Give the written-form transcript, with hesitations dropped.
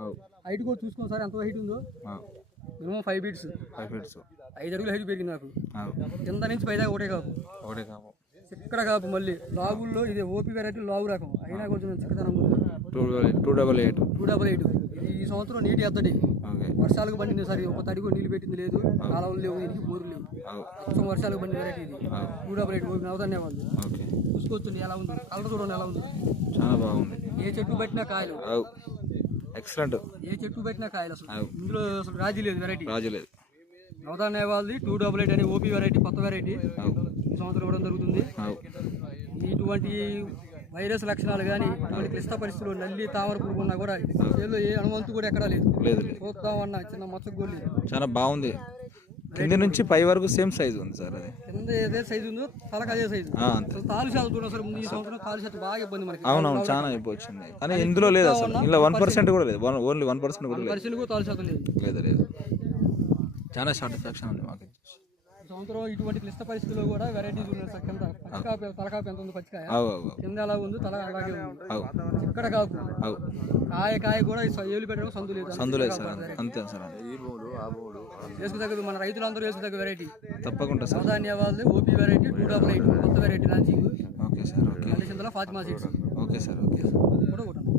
Height కూడా చూసుకోండి sir ఎంత హైట్ ఉందో. మినిమం 5 ఫీట్స్ 5 అడుగులు హైట్ పెరిగింది నాకు. కింద నుంచి పైదాకా ఒకటే కాపు ఇక్కడ కాపు. మళ్ళీ లాగుల్లో ఇది ఓపీ వెరైటీ లాగు రకం అయినా కొంచెం చిక్కదనం ఉంది. 288 ఈ సంవత్సరం నీటి ఎద్దడి. వర్షాలకు పండింది సరే, ఒక తడి కూడా నీళ్ళు పెట్టింది లేదు, కాలువలు లేవు, దీనికి బోర్లు లేవు. మొత్తం వర్షాలకు పండిన వెరైటీ ఇది 288 ఓపీ నవధాన్య వాళ్ళు. చూసుకోవచ్చు ఎలా ఉంది, కలర్ చూడండి ఎలా ఉంది. చాలా బాగుంది. ఏ చెట్టు పెట్టినా కాయలు ఎక్సలెంట్. ఏ చెట్టు పెట్టినా కాయలు అసలు ఇందులో అసలు రాజీ లేదు. వెరైటీ నవధాన్య వాళ్ళది 288 అనే ఓపీ వెరైటీ, కొత్త వెరైటీ ఈ సంవత్సరం ఇవ్వడం జరుగుతుంది. ఇటువంటి వైరస్ లక్షణాలు కానీ ఇటువంటి క్లిష్ట పరిస్థితులు నల్లి తామర పురుగు ఉన్నా కూడా చేలో ఏ అనువంతు కూడా ఎక్కడా లేదు. చూద్దామన్నా చిన్న మచ్చకు కూడా లేదు. చాలా బాగుంది. కింద నుంచి పై వరకు సేమ్ సైజ్ ఉంది సార్. అది కింద ఏదే సైజు ఉందో తలకు అదే సైజు. తాలు శాతం చూడండి సార్. ముందు ఈ సంవత్సరం తాలు శాతం బాగా ఇబ్బంది మనకి. అవునవును చాలా అయిపోయింది. కానీ ఇందులో లేదు అసలు. ఇలా 1% కూడా లేదు. ఓన్లీ 1% కూడా లేదు. తాలు శాతం లేదు. చాలా సాటిస్ఫాక్షన్ ఉంది మాకు. సంవత్సరం ఇటువంటి క్లిష్ట పరిస్థితుల్లో కూడా వెరైటీస్ ఉన్నాయి సార్. కింద పచ్చికాపు తలకాపు ఎంత ఉంది, పచ్చికాయ కింద ఎలా ఉంది, తల అలాగే ఉంది. ఇక్కడ కాపు కాయ కూడా ఏలు పెట్టడం సందు లేదు సార్. అంతే సార్. వేసుకు తగ్గదు, మన రైతులందరూ వేసుకు తగ్గ వెరైటీ తప్పకుండా సార్. నవధాన్య వాళ్ళది ఓపీ వెరైటీ 288 కొత్త variety launching. Okay sir. Fatima seeds. Okay sir. కూడా